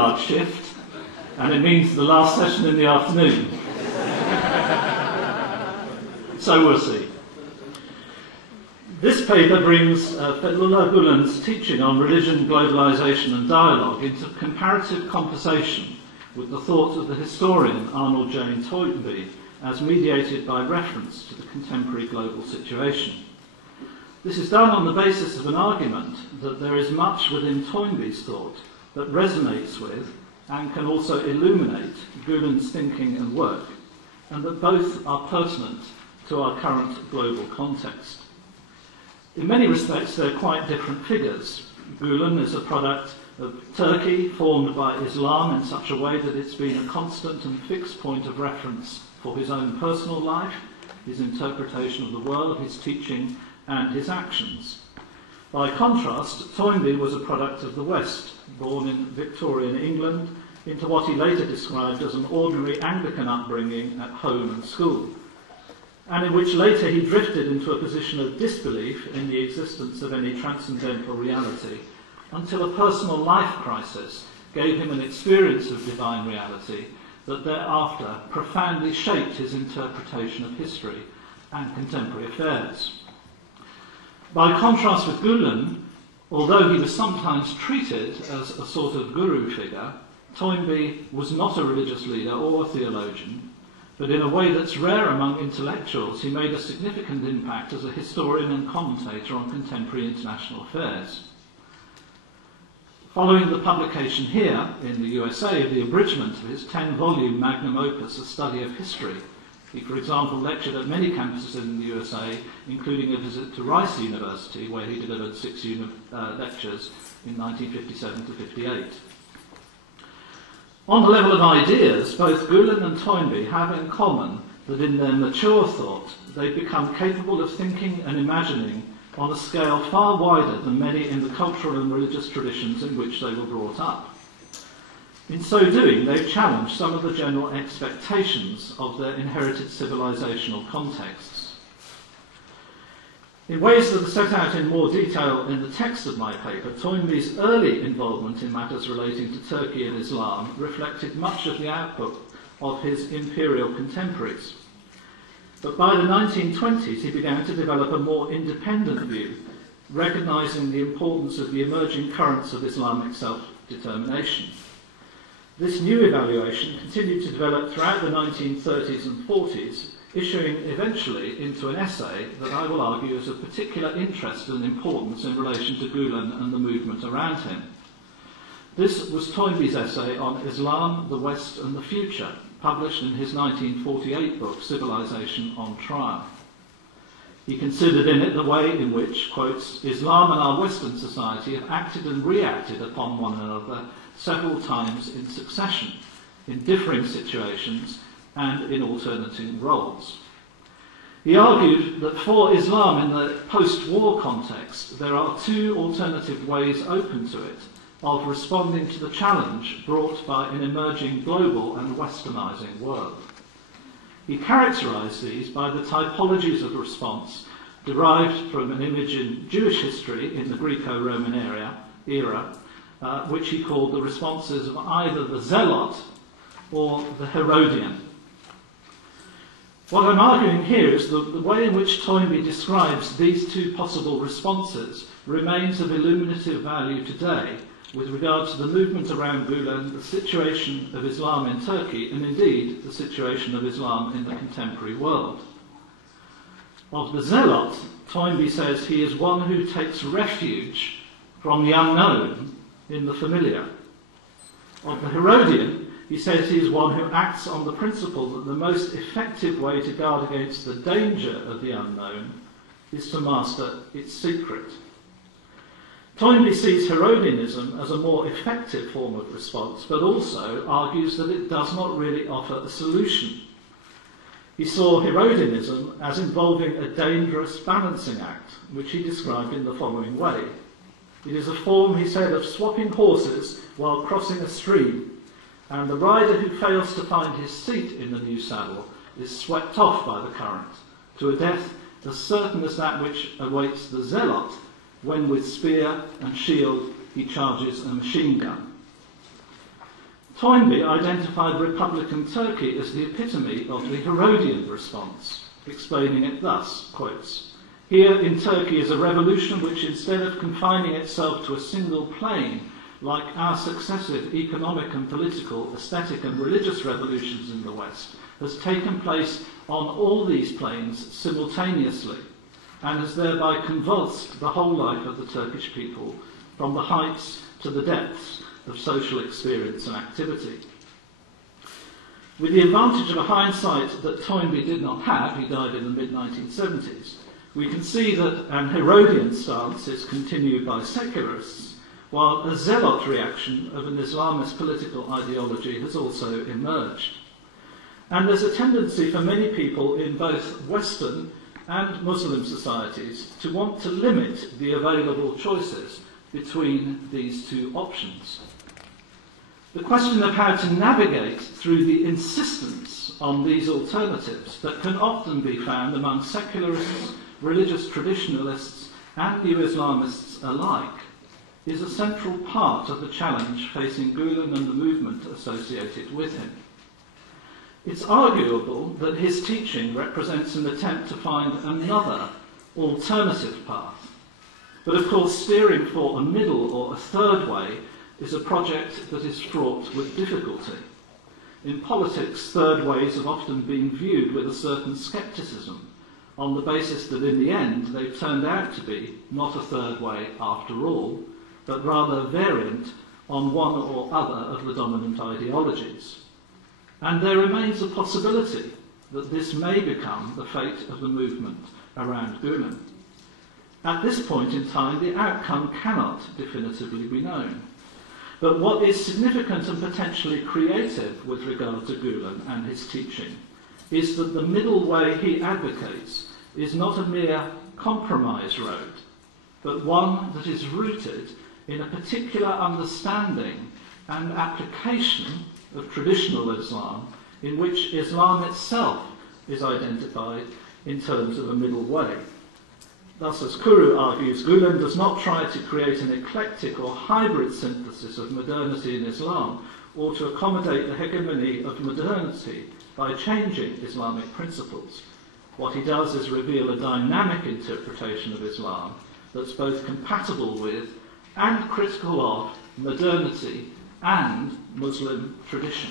hard shift, and it means the last session in the afternoon. So we'll see. This paper brings Fethullah Gülen's teaching on religion, globalization and dialogue into comparative conversation with the thought of the historian Arnold Toynbee as mediated by reference to the contemporary global situation. This is done on the basis of an argument that there is much within Toynbee's thought that resonates with and can also illuminate Gülen's thinking and work, and that both are pertinent to our current global context. In many respects, they're quite different figures. Gülen is a product of Turkey, formed by Islam in such a way that it's been a constant and fixed point of reference for his own personal life, his interpretation of the world, his teaching, and his actions. By contrast, Toynbee was a product of the West, born in Victorian England, into what he later described as an ordinary Anglican upbringing at home and school, and in which later he drifted into a position of disbelief in the existence of any transcendental reality, until a personal life crisis gave him an experience of divine reality that thereafter profoundly shaped his interpretation of history and contemporary affairs. By contrast with Gülen, although he was sometimes treated as a sort of guru figure, Toynbee was not a religious leader or a theologian, but in a way that's rare among intellectuals, he made a significant impact as a historian and commentator on contemporary international affairs. Following the publication here in the USA of the abridgment of his 10-volume magnum opus, A Study of History, he, for example, lectured at many campuses in the USA, including a visit to Rice University, where he delivered 6 lectures in 1957 to 58. On the level of ideas, both Gülen and Toynbee have in common that in their mature thought, they've become capable of thinking and imagining on a scale far wider than many in the cultural and religious traditions in which they were brought up. In so doing, they've challenged some of the general expectations of their inherited civilizational contexts. In ways that are set out in more detail in the text of my paper, Toynbee's early involvement in matters relating to Turkey and Islam reflected much of the output of his imperial contemporaries. But by the 1920s, he began to develop a more independent view, recognizing the importance of the emerging currents of Islamic self-determination. This new evaluation continued to develop throughout the 1930s and 40s, issuing eventually into an essay that I will argue is of particular interest and importance in relation to Gülen and the movement around him. This was Toynbee's essay on Islam, the West and the Future, published in his 1948 book, Civilization on Trial. He considered in it the way in which, quotes, Islam and our Western society have acted and reacted upon one another several times in succession, in differing situations and in alternating roles. He argued that for Islam in the post-war context, there are two alternative ways open to it of responding to the challenge brought by an emerging global and westernizing world. He characterized these by the typologies of response derived from an image in Jewish history in the Greco-Roman era, which he called the responses of either the Zealot or the Herodian. What I'm arguing here is that the way in which Toynbee describes these two possible responses remains of illuminative value today with regard to the movement around Gülen, the situation of Islam in Turkey, and indeed the situation of Islam in the contemporary world. Of the Zealot, Toynbee says he is one who takes refuge from the unknown in the familiar. Of the Herodian, he says he is one who acts on the principle that the most effective way to guard against the danger of the unknown is to master its secret. Toynbee sees Herodianism as a more effective form of response, but also argues that it does not really offer a solution. He saw Herodianism as involving a dangerous balancing act, which he described in the following way. It is a form, he said, of swapping horses while crossing a stream, and the rider who fails to find his seat in the new saddle is swept off by the current, to a death as certain as that which awaits the Zealot when with spear and shield he charges a machine gun. Toynbee identified Republican Turkey as the epitome of the Herodian response, explaining it thus, quotes, "Here in Turkey is a revolution which, instead of confining itself to a single plane, like our successive economic and political, aesthetic and religious revolutions in the West, has taken place on all these planes simultaneously, and has thereby convulsed the whole life of the Turkish people, from the heights to the depths of social experience and activity." With the advantage of a hindsight that Toynbee did not have, he died in the mid-1970s, we can see that an Herodian stance is continued by secularists, while a zealot reaction of an Islamist political ideology has also emerged. And there's a tendency for many people in both Western and Muslim societies to want to limit the available choices between these two options. The question of how to navigate through the insistence on these alternatives that can often be found among secularists, religious traditionalists and new Islamists alike is a central part of the challenge facing Gülen and the movement associated with him. It's arguable that his teaching represents an attempt to find another alternative path. But of course, steering for a middle or a third way is a project that is fraught with difficulty. In politics, third ways have often been viewed with a certain scepticism, on the basis that in the end they've turned out to be not a third way after all, but rather a variant on one or other of the dominant ideologies. And there remains a possibility that this may become the fate of the movement around Gülen. At this point in time, the outcome cannot definitively be known. But what is significant and potentially creative with regard to Gülen and his teaching is that the middle way he advocates is not a mere compromise road, but one that is rooted in a particular understanding and application of traditional Islam, in which Islam itself is identified in terms of a middle way. Thus, as Kuru argues, Gülen does not try to create an eclectic or hybrid synthesis of modernity in Islam, or to accommodate the hegemony of modernity by changing Islamic principles. What he does is reveal a dynamic interpretation of Islam that's both compatible with and critical of modernity and Muslim tradition.